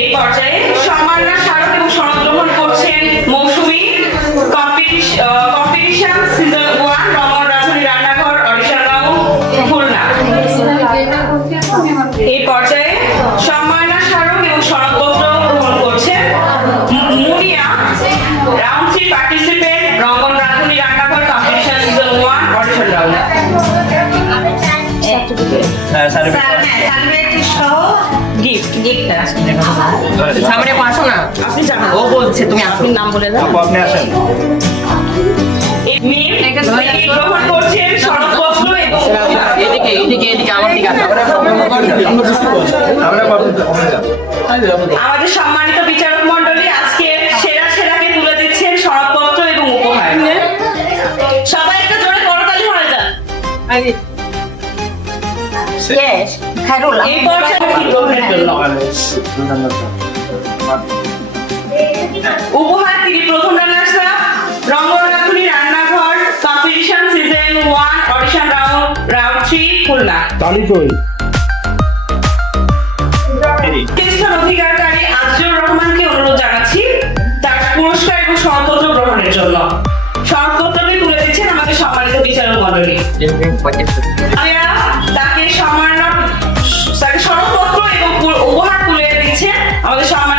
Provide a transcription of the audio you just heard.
এই পর্যায়ে সম্মাননা স্মারক এবং সনদ গ্রহণ করছেন মৌসুমী কম্পিটিশন সিজন 1 রমন রাধুনী রান্নাঘর অডিশন রাউন্ড খুলনা। এই পর্যায়ে সম্মাননা স্মারক এবং সনদপত্র গ্রহণ করছেন মুনিয়া রাউন্ড 3 পার্টিসিপেন্ট রমন রাধুনী রান্নাঘর কম্পিটিশন সিজন 1 অডিশন রাউন্ড। সামনে পাশো না, আপনি জানান। ও বলছে তুমি আপনার নাম বলে দাও। আপনি আসেন। গ্রহণ করছেন সনদপত্র এবং এদিকে এদিকে এদিকে আমার দিকে আসো। আমাদের সম্মানিত বিচারক মণ্ডলী আজকে সেরাকে তুলে দিচ্ছেন সনদপত্র এবং উপহার। সবাই একটা জোরে করতালি হয়ে যান। Yes, Khairullah. এই পর্যায়ে গ্রহণের জন্য উপহার তিনি প্রথম রানার আপ রমন রাধুনী রান্নাঘর competition season 1 audition round 3 Khulna. প্রতিষ্ঠান অধিকারকারী আজিজুর রহমানকে অনুরোধ জানাচ্ছি তার পুরস্কার এবং সনদপত্র গ্রহণের জন্য। সনদপত্রটি তুলে দিচ্ছেন আমাদের সম্মানিত বিচারক মণ্ডলী। তাকে সনদপত্র এবং উপহার তুলে দিচ্ছেন আমাদের সম্মানিত